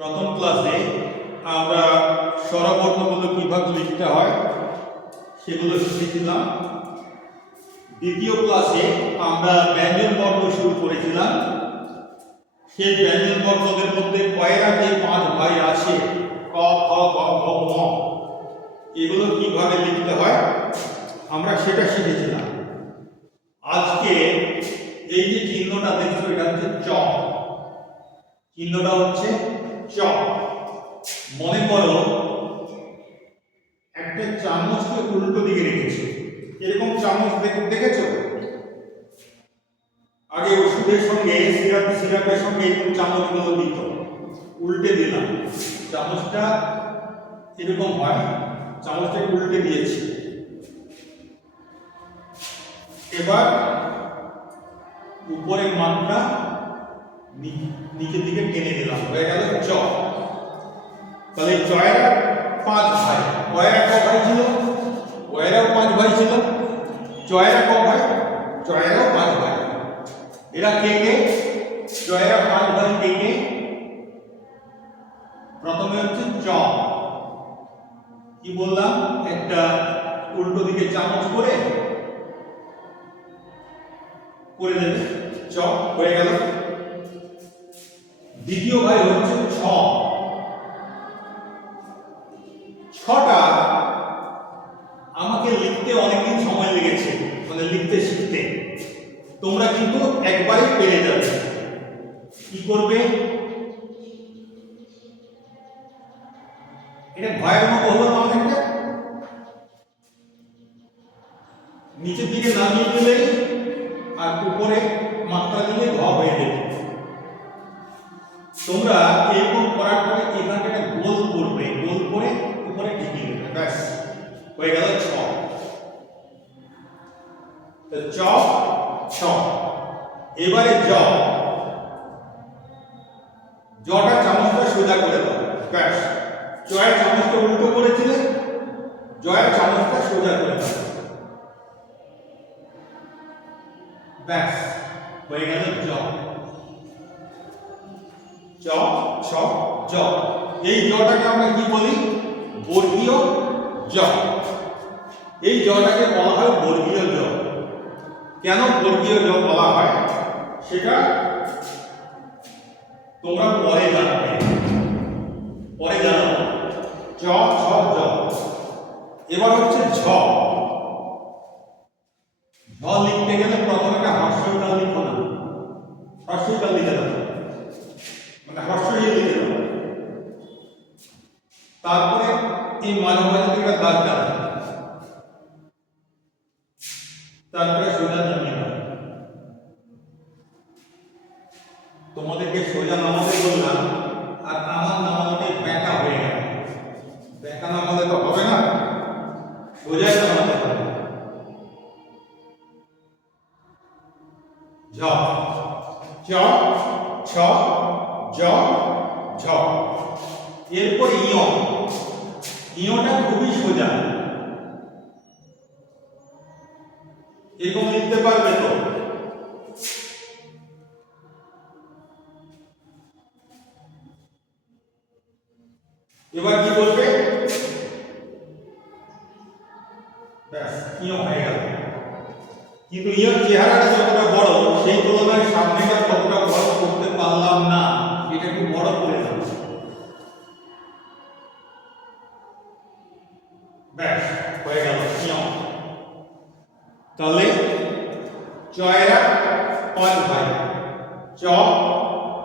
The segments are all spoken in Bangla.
প্রথম ক্লাসে আমরা স্বরবর্ণগুলো কীভাবে লিখতে হয়, সেগুলো শিখেছিলাম। দ্বিতীয় ক্লাসে আমরা ব্যঞ্জন বর্ণ শুরু করেছিলাম। সেই ব্যঞ্জন বর্ণদের মধ্যে কয়রা যে পাঁচ ভাই আসে ক, খ, গ ঘ ম এগুলো কীভাবে লিখতে হয়, আমরা সেটা শিখেছিলাম। আজকে এই যে চিহ্নটা দেখছ, এটা হচ্ছে চ। চিহ্নটা হচ্ছে চ মনে করো, একটা চামচকে উল্টো দিকে রেখেছে। এরকম চামচ দেখ- দেখেছ? আগে ওষুধের সঙ্গে, সিরাপ সিরাপের সঙ্গে এরকম চামচগুলো দিত। উল্টে দিলাম। চামচটা এরকম হয়, চামচটাকে উল্টে দিয়েছি। এবার উপরে নি- নিচের দিকে টেনে দিলাম হয়ে গেল চ তাহলে জয়ের পাঁচ ভাই। কয়েরা ক ভাই ছিল? কয়েরাও পাঁচ ভাই ছিল। জয়েরা ক ভাই? জয়েরাও পাঁচ ভাই। এরা কে কে? জয়েরা পাঁচ ভাই কে কে? প্রথমে হচ্ছে চ। কি বললাম? একটা উল্টো দিকে চামচ করে করে দেবে। চ, হয়ে গেল। দ্বিতীয় ভাই হচ্ছে ছ। ছটা আমাকে লিখতে অনেকদিন সময় লেগেছে মানে লিখতে শিখতে। তোমরা কিন্তু একবারেই পেরে যাবে। কি করবে? এটা ভয়ের মতো হলো অনেকটা নিচের দিকে নামিয়ে দিলেই আর উপরে মাত্রা দিলে ঘ হয়ে যাবে তোমরা এরকম করার পরে এখানটা একটা গোল করবে গোল করে উপরে ঢেকে দেবে। ব্যাস। হয়ে গেল ছ। চ ছ। এবারে জ। জটা চামচটা সোজা করে দাও। ব্যাস। জয়ের চামচটা উল্টো করেছিলে জয়ের চামচটা সোজা করে দাও। ব্যাস। হয়ে গেল জ। চ ছ জ। এই জটাকে আমরা কি বলি? বর্গীয় জ। এই জটাকে বলা হয় বর্গীয় জ। কেন বর্গীয় জ বলা হয়? সেটা তোমরা পরে জানবে। পরে জানো। চ ছ জ। এবার হচ্ছে ঝ। ঝ লিখতে গেলে প্রথমে একটা হর্ষকাল লিখো না। হর্ষকাল লিখে দাও মানে হর্ষ দিয়ে লিখে দাও তারপরে এই তারপরে সোজা নামিয়ে তোমাদেরকে সোজা নামাতে বললাম, আর আমার নামাতে হয়ে গেল। ব্যাকা তো হবে না। এরকম লিখতে পারবে তো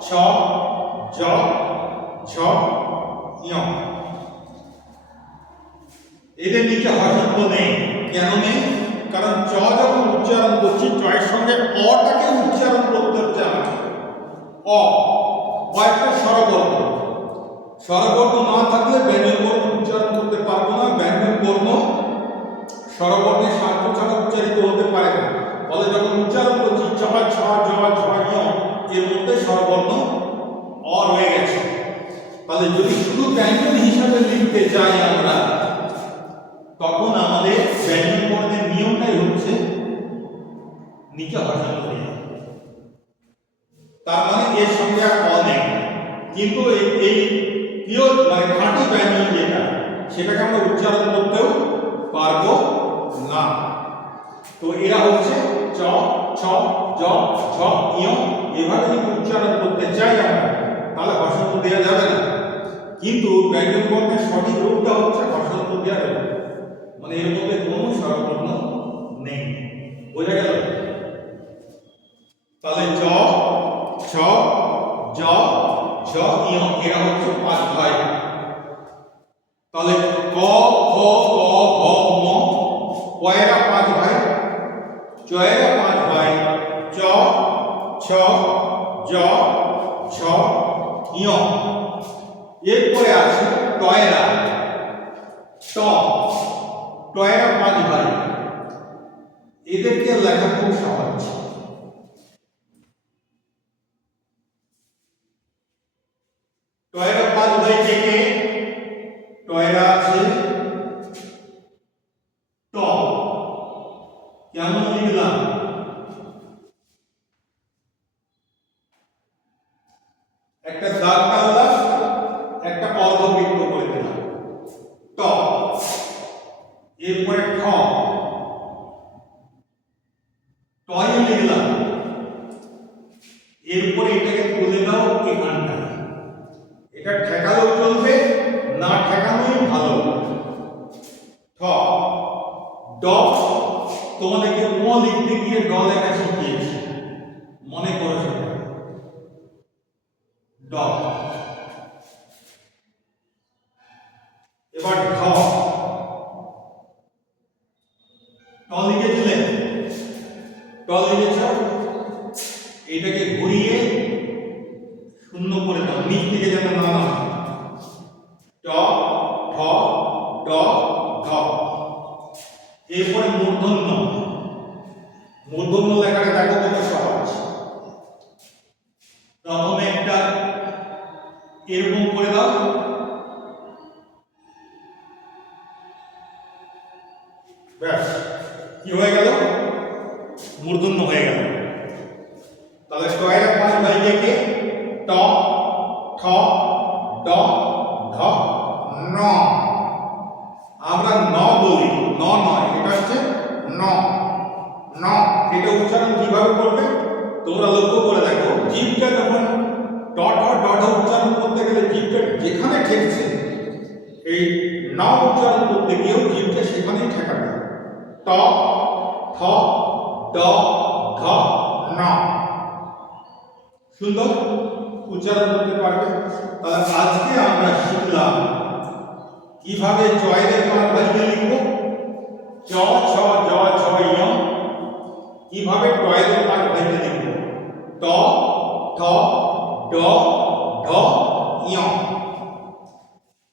ছ জ ঝ, ইয়। এদের নিচে হসন্ত নেই, কেন নেই? কারণ চ যখন উচ্চারণ করছি, চয়ের সঙ্গে অটাকে উচ্চারণ করতে হচ্ছে আমাকে। অ একটা স্বরবর্ণ। স্বরবর্ণ না থাকলে ব্যঞ্জন বর্ণ উচ্চারণ করতে পারব না, ব্যঞ্জন বর্ণ স্বরবর্ণের সাহায্য ছাড়া উচ্চারিত হতে পারে না। ফলে যখন উচ্চারণ করছি, চ ছ জ ঞ এর মধ্যে স্বরবর্ণ অ রয়ে গেছে। তাহলে যদি শুধু ব্যঞ্জন হিসাবে লিখতে যাই আমরা, তখন আমাদের ব্যঞ্জন বর্ণের নিয়মটাই হচ্ছে, নিচে হর্ষণ দেওয়া তার মানে এর সঙ্গে আর অ নেই। কিন্তু এই পিওর মানে খাঁটি ব্যঞ্জন যেটা, সেটাকে আমরা উচ্চারণ করতেও পারব না। তো এরা হচ্ছে চ, ছ, জ, ঝ, ইয় এভাবে যদি উচ্চারণ করতে চাই আমরা, তাহলে হসন্ত দেওয়া যাবে না। কিন্তু ব্যঞ্জন বর্ণের সঠিক রূপটা হচ্ছে হসন্ত দেওয়া যাবে মানে এর মধ্যে কোনো স্বরবর্ণ নেই। বোঝা গেল? তাহলে চ ছ, জ, ঝ, ইয়, এরা হচ্ছে পাঁচ ভাই। তাহলে ক খ গ ঘ ম কয়েরা পাঁচ ভাই জয়েরা পাঁচ ভাই চ ছ জ ছ ইয় এরপরে আছে টয়রা। ট টয়রা পাঁচ ভাই এদেরকে লেখা খুব সহজ। টয়রা পাঁচ ভাই থেকে টয়রা আছে এরপরে ঠ টয় লিখলাম। এরপরে এটাকে তুলে দাও এখানটায় এটা ঠেকালেও চলবে, না ঠেকানোই ভালো। ঠ। ড। তোমাদেরকে ম লিখতে গিয়ে ড লেখা শিখিয়েছি। মনে করো ঘুরিয়ে শূন্য করে দাও, নিচ থেকে যেন না এরপরে মূর্ধন্য। মূর্ধন্য লেখাটা দেখো কত সহজ। প্রথমে একটা এরকম করে দাও। ব্যাস, কি হয়ে গেল? মূর্ধন্য পাঁচ ভাই থেকে ট, ঠ, ড ঢ ন। আমরা ন বলি, ন নয়, এটা হচ্ছে ন। ন, এটা উচ্চারণ কীভাবে করবে? তোমরা লক্ষ্য করে দেখো, জীবটা যখন ড ঠ ড উচ্চারণ করতে গেলে জীবটা যেখানে ঠেকছে, এই ন উচ্চারণ করতে গিয়েও জীবটা সেখানেই ঠেকাবে। ট ঠ ড ঢ ন। সুন্দর উচ্চারণ করতে পারবে। তাহলে আজকে আমরা শিখলাম কীভাবে পাঁচ ভাইকে লিখব। চ, ছ, জ ছ ইয় কীভাবে টয়ের ভাইকে লিখব। ট, ঠ, ড, ঢ ইয়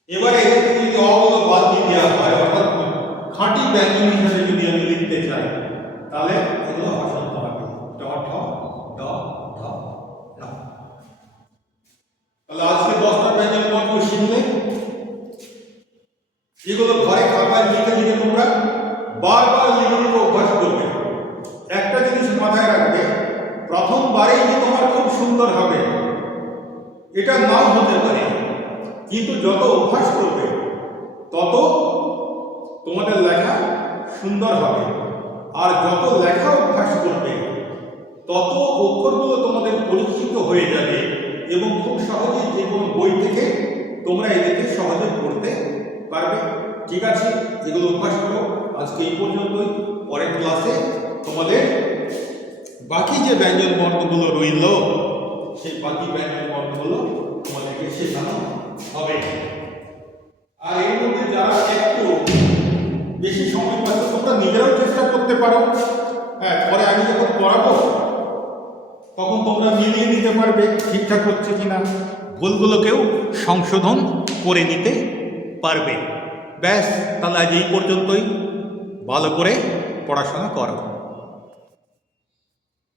এবারে যদি অগুলো বাদ দিয়ে দেওয়া হয়, অর্থাৎ খাঁটি ব্যঞ্জন হিসাবে যদি আমি লিখতে চাই, তাহলে এগুলো হসন্ত হবে ট ঠ ড ঢ ন তাহলে আজকে দশটা ব্যঞ্জন বর্ণ শিখলে এগুলো ঘরে খাতায় লিখে লিখে তোমরা বারবার লিখে লিখে অভ্যাস করবে একটা জিনিস মাথায় রাখবে প্রথমবারেই যে তোমার খুব সুন্দর হবে এটা নাও হতে পারে কিন্তু যত অভ্যাস করবে, তত তোমাদের লেখা সুন্দর হবে। আর যত লেখা অভ্যাস করবে, তত অক্ষরগুলো তোমাদের পরিচিত হয়ে যাবে এবং খুব সহজেই যে কোনো বই থেকে তোমরা এদেরকে সহজে পড়তে পারবে। ঠিক আছে, এগুলো অভ্যাস করো। আজকে এই পর্যন্তই। পরের ক্লাসে তোমাদের বাকি যে ব্যঞ্জন বর্ণগুলো রইল, সেই বাকি ব্যঞ্জন বর্ণগুলো তোমাদেরকে শেখানো হবে। আর এর মধ্যে যারা একটু বেশি সময় পাচ্ছ, তোমরা নিজেরাও চেষ্টা করতে পারো। হ্যাঁ পরে আমি যখন পড়াবো, তখন তোমরা মিলিয়ে নিতে পারবে ঠিকঠাক হচ্ছে কিনা। ভুলগুলোকেও সংশোধন করে নিতে পারবে। ব্যাস, তাহলে আজ এই পর্যন্তই। ভালো করে পড়াশোনা করো।